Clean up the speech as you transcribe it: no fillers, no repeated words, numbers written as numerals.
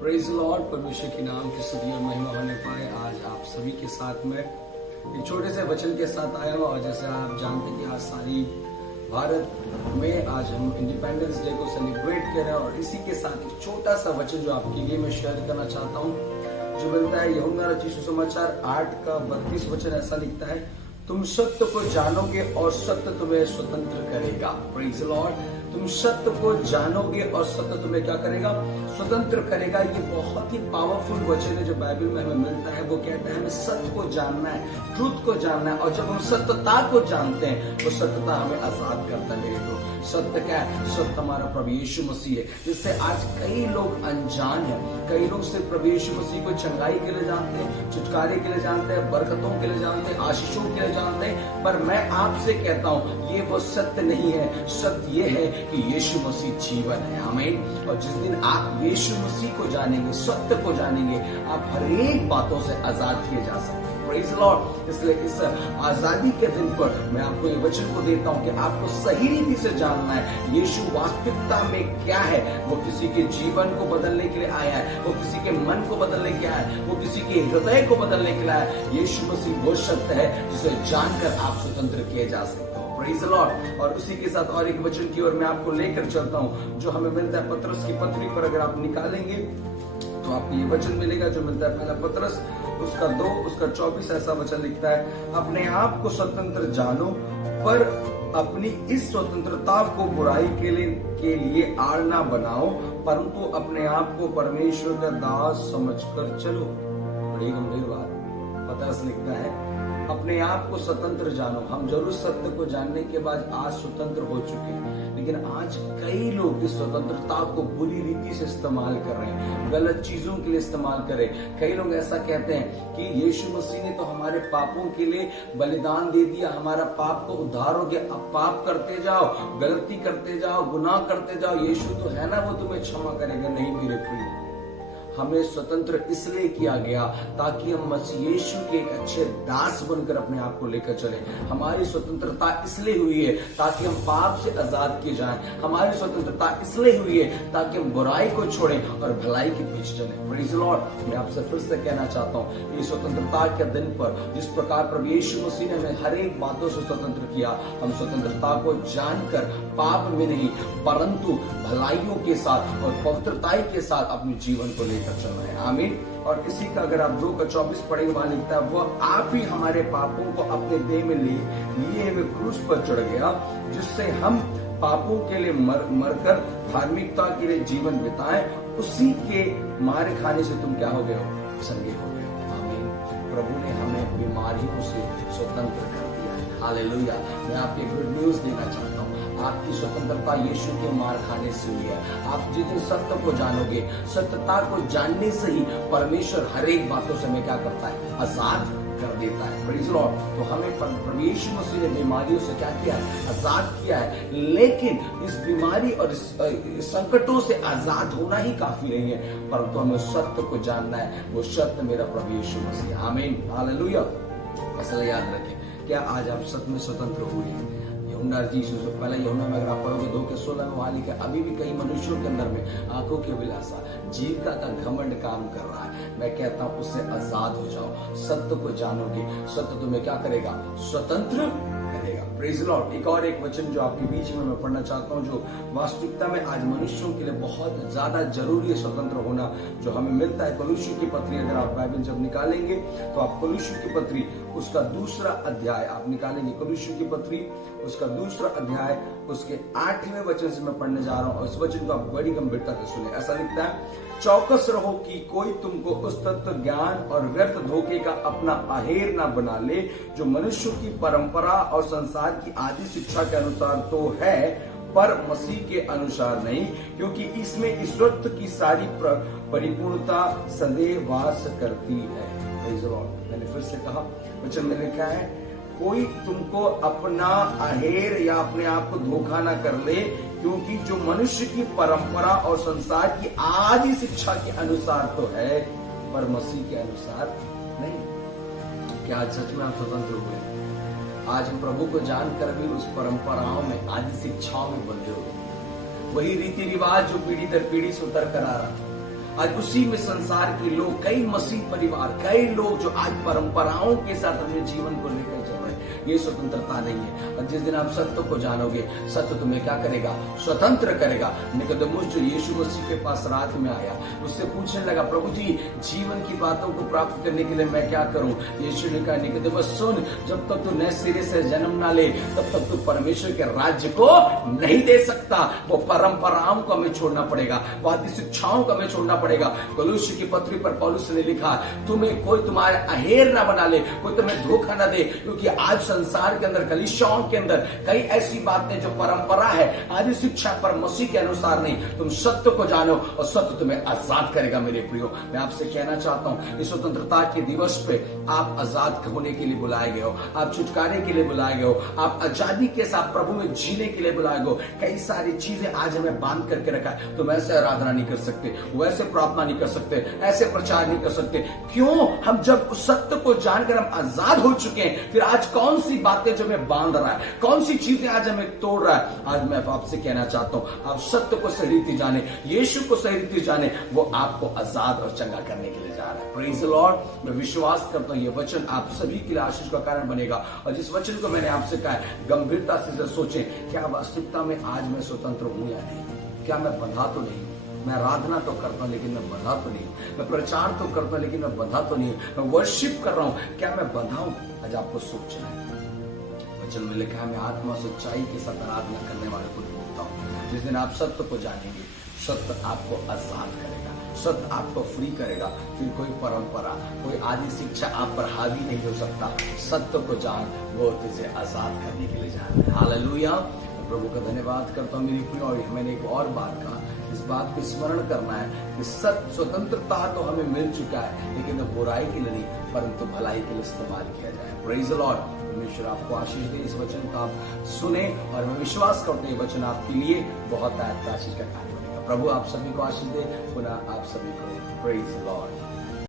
Praise Lord. परमेश्वर के नाम की स्तुति और महिमा होने पाए। आज आप सभी के साथ में एक छोटे से वचन के साथ आया हूँ। और जैसे आप जानते हैं कि आज सारी भारत में आज हम इंडिपेंडेंस डे को सेलिब्रेट कर रहे हैं, और इसी के साथ एक छोटा सा वचन जो आपके लिए मैं शेयर करना चाहता हूँ, जो मिलता है यूहन्ना रचित सुसमाचार 8:32 वचन। ऐसा लिखता है, तुम सत्य को जानोगे और सत्य तुम्हें स्वतंत्र करेगा। Praise Lord. तुम सत्य को जानोगे और सत्य तुम्हें क्या करेगा? स्वतंत्र करेगा। ये बहुत ही पावरफुल वचन है जो बाइबल में हमें मिलता है। वो कहता है हमें सत्य को जानना है, ट्रूथ को जानना है, और जब हम सत्यता को जानते हैं वो सत्यता हमें आजाद करता है। मेरे को सत्य क्या है? सत्य हमारा प्रभु यीशु मसीह है, जिससे आज कई लोग अनजान है। कई लोग सिर्फ प्रभु यीशु मसीह को चंगाई के लिए जानते हैं, छुटकारे के लिए जानते हैं, बरकतों के लिए जानते हैं, आशीषों के लिए जानते हैं। पर मैं आपसे कहता हूँ ये वो सत्य नहीं है। सत्य ये है कि यीशु मसीह जीवन है। आमीन। और जिस दिन आप यीशु मसीह को जानेंगे, सत्य को जानेंगे, आप हर एक बातों से आजाद किए जा सकते हैं। Praise Lord. इसलिए इस आजादी के दिन पर मैं आपको ये वचन को देता हूं कि आपको सही रीति से जानना है यीशु वास्तविकता में क्या है। वो किसी के जीवन को बदलने के लिए आया है, वो किसी के मन को बदलने के आया है, वो किसी के हृदय को बदलने के लिए आया है। यीशु मसीह वो सत्य है जिसे जानकर आप स्वतंत्र किए जा सकते हैं। Praise Lord. और उसी के साथ और एक वचन की ओर मैं आपको लेकर चलता हूं जो हमें मिलता है पतरस की पत्री पर। अगर आप निकालेंगे तो आपको ये वचन मिलेगा जो मिलता है पहला पतरस उसका 2 उसका 24। ऐसा वचन लिखता है, अपने आप को स्वतंत्र जानो, पर अपनी इस स्वतंत्रता को बुराई के लिए आड़ ना बनाओ, परंतु अपने आप को परमेश्वर का दास समझकर चलो। बड़ी गंभीर बात पतरस लिखता है, अपने आप को स्वतंत्र जानो। हम जरूर सत्य को जानने के बाद आज स्वतंत्र हो चुके हैं, लेकिन आज कई लोग इस स्वतंत्रता को बुरी रीति से इस्तेमाल कर रहे हैं, गलत चीजों के लिए इस्तेमाल कर रहे हैं। कई लोग ऐसा कहते हैं कि यीशु मसीह ने तो हमारे पापों के लिए बलिदान दे दिया, हमारा पाप को उद्धार हो गया, अब पाप करते जाओ, गलती करते जाओ, गुनाह करते जाओ, यीशु तो है ना, वो तुम्हें क्षमा करेगा। नहीं मेरे प्रिय, हमें स्वतंत्र इसलिए किया गया ताकि हम मसीह यीशु के एक अच्छे दास बनकर अपने आप को लेकर चले। हमारी स्वतंत्रता इसलिए हुई है ताकि हम पाप से आजाद किए जाएं। हमारी स्वतंत्रता इसलिए हुई है ताकि हम बुराई को छोड़ें और भलाई के पीछे चलें। Praise Lord. मैं आपसे फिर से कहना चाहता हूँ, ये स्वतंत्रता के दिन पर जिस प्रकार प्रभु यीशु मसीह ने हमें हर एक बातों से स्वतंत्र किया, हम स्वतंत्रता को जानकर पाप में नहीं परंतु भलाइयों के साथ और पवित्रताई के साथ अपने जीवन को लेकर चलना है। आमीन। और इसी का अगर आप 2:24 पढ़ेंगे, वहां लिखता है, वो आप ही हमारे पापों को अपने देह में लिए हुए क्रूस पर चढ़ गया, जिससे हम पापों के लिए मरकर धार्मिकता के लिए जीवन बिताएं। उसी के मारे खाने से तुम क्या हो गए हो? संगे हो गए हो। आमीन। प्रभु ने हमें बीमारियों से स्वतंत्र कर दिया है। हालेलुया। मैं आपको गुड न्यूज देना चाहता हूँ, आपकी स्वतंत्रता यीशु के मार खाने से हुई है। आप जितने सत्य को जानोगे, सत्यता को जानने से ही परमेश्वर हर एक बातों से हमें क्या करता है? आजाद कर देता है। Praise Lord. तो हमें प्रभु यीशु मसीह ने बीमारियों से क्या किया है? आजाद किया है। लेकिन इस बीमारी और इस संकटों से आजाद होना ही काफी नहीं है, परंतु हमें सत्य को जानना है। वो सत्य मेरा प्रभु यीशु मसीह। आमीन। हालेलुया। ऐसा याद रखें, क्या आज आप सत्य में स्वतंत्र हुए हैं? पहले यूहन्ना में अगर आप पढ़ोगे 2:16 में वहां लिखा, अभी भी कई मनुष्यों के अंदर में आंखों की अभिलाषा, जीविका का घमंड काम कर रहा है। मैं कहता हूं उससे आजाद हो जाओ। सत्य को जानोगे, सत्य तुम्हें क्या करेगा? स्वतंत्र करेगा। Praise Lord. एक और एक वचन जो आपके बीच में मैं पढ़ना चाहता हूं, जो वास्तविकता में आज मनुष्यों के लिए बहुत ज्यादा जरूरी है स्वतंत्र होना, जो हमें मिलता है कोलोस्सियों की पत्री। अगर आप बाइबल जब निकालेंगे तो आप कोलोस्सियों की पत्री उसका 2 अध्याय आप निकालेंगे, कोलोस्सियों की पत्री उसका 2 अध्याय उसके 8वें वचन से मैं पढ़ने जा रहा हूं। और इस वचन को आप बड़ी गंभीरता से सुने। ऐसा लिखता है, चौकस रहो कि कोई तुमको उस तत्व ज्ञान और व्यर्थ धोखे का अपना आहेर ना बना ले, जो मनुष्यों की परंपरा और संसार की आदि शिक्षा के अनुसार तो है, पर मसीह के अनुसार नहीं, क्योंकि इसमें ईश्वरत्व की सारी परिपूर्णता सदैव वास करती है। मैंने फिर से कहा, वचन में लिखा है, कोई तुमको अपना आहेर या अपने आप को धोखा ना कर ले, क्योंकि जो मनुष्य की परंपरा और संसार की आदि शिक्षा के अनुसार तो है, पर मसीह के अनुसार नहीं। क्या आज सच में आप स्वतंत्र हुए? आज हम प्रभु को जानकर भी उस परंपराओं में, आदि शिक्षाओं में बंधे हुए, वही रीति रिवाज जो पीढ़ी दर पीढ़ी से उतर कर आ रहा था, आज उसी में संसार के लोग, कई मसीह परिवार, कई लोग जो आज परंपराओं के साथ अपने जीवन को लेकर चल रहे हैं, ये स्वतंत्रता नहीं है। और जिस दिन आप सत्य को जानोगे, सत्य तुम्हें क्या करेगा? स्वतंत्र करेगा। निकोदेमुस जो यीशु मसीह के पास रात में आया, उससे पूछने लगा, प्रभु जी जीवन की बातों को प्राप्त करने के लिए मैं क्या करूं? यीशु ने कहा, निकोदेमुस सुन, जब तक तू नए सिरे से जन्म ना ले तब तक तू परमेश्वर के राज्य को नहीं दे सकता। वो परंपराओं को हमें छोड़ना पड़ेगा, वादी शिक्षाओं को हमें छोड़ना पड़ेगा। कोलोसी की पत्री पर पौलुस ने लिखा, तुम्हें कोई तुम्हारे अहेर ना बना ले, कोई तुम्हें धोखा ना दे, क्योंकि आज संसार के अंदर, कलीसियाओं के अंदर कई ऐसी बातें जो परंपरा है, आदि शिक्षा पर मसीह के अनुसार नहीं। तुम सत्य को जानो और सत्य तुम्हें आजाद करेगा। मेरे प्रियो, मैं आपसे कहना चाहता हूं, इस स्वतंत्रता के दिवस पे आप आजाद होने के लिए बुलाए गए हो, आप छुटकारे के लिए बुलाए गए हो, आप आजादी के साथ प्रभु में जीने के लिए बुलाए गए हो। कई सारी चीजें आज हमें बांध करके रखा है। तुम ऐसे आराधना नहीं कर सकते, वैसे प्रार्थना नहीं कर सकते, ऐसे प्रचार नहीं कर सकते। क्यों? हम जब उस सत्य को जानकर हम आजाद हो चुके हैं, फिर आज कौन सी बातें जो हमें बांध रहा है, कौन सी चीजें आज हमें तोड़ रहा है? आज मैं आपसे कहना चाहता हूं, आप सत्य को सही रीति जाने, यीशु को सही रीति जाने, वो आपको आजाद और चंगा करने के लिए जा रहा है। Praise the Lord. मैं विश्वास करता हूं ये वचन आप सभी के लिए आशीष का कारण बनेगा। और जिस वचन को मैंने आपसे कहा है, गंभीरता से सोचें, क्या वास्तविकता में आज मैं स्वतंत्र हूं या नहीं? क्या मैं बंधा तो नहीं? मैं आराधना तो करता हूं लेकिन मैं बंधा तो नहीं? मैं प्रचार तो करता हूं लेकिन मैं बंधा तो नहीं? मैं वर्शिप कर रहा हूं, क्या मैं बंधा हूं? आज आपको सोचना है। वचन में लिखा है, मैं आत्मा सच्चाई के साथ आराधना करने वाले को ढूंढता हूं। जिस दिन आप सत्य को जानेंगे, सत्य आपको आजाद करेगा, सत्य आपको फ्री करेगा। फिर कोई परंपरा, कोई आदि शिक्षा आप पर हावी नहीं हो सकता। सत्य को जान, वो तुझे आजाद करने के लिए जान है। हालेलुया। प्रभु का धन्यवाद करता हूँ। मेरी प्रिय, और मैंने एक और बात कहा, इस बात को स्मरण करना है कि सत्य स्वतंत्रता तो हमें मिल चुका है, लेकिन बुराई के लिए नहीं, परंतु भलाई के लिए इस्तेमाल किया जाए। Praise the Lord. परमेश्वर आपको आशीष दे। इस वचन को आप सुने और मैं विश्वास करता हूं ये वचन आपके लिए बहुत आशीष का कार्य बनेगा। प्रभु आप सभी को आशीष दे। पुनः आप सभी को प्रेज द लॉर्ड।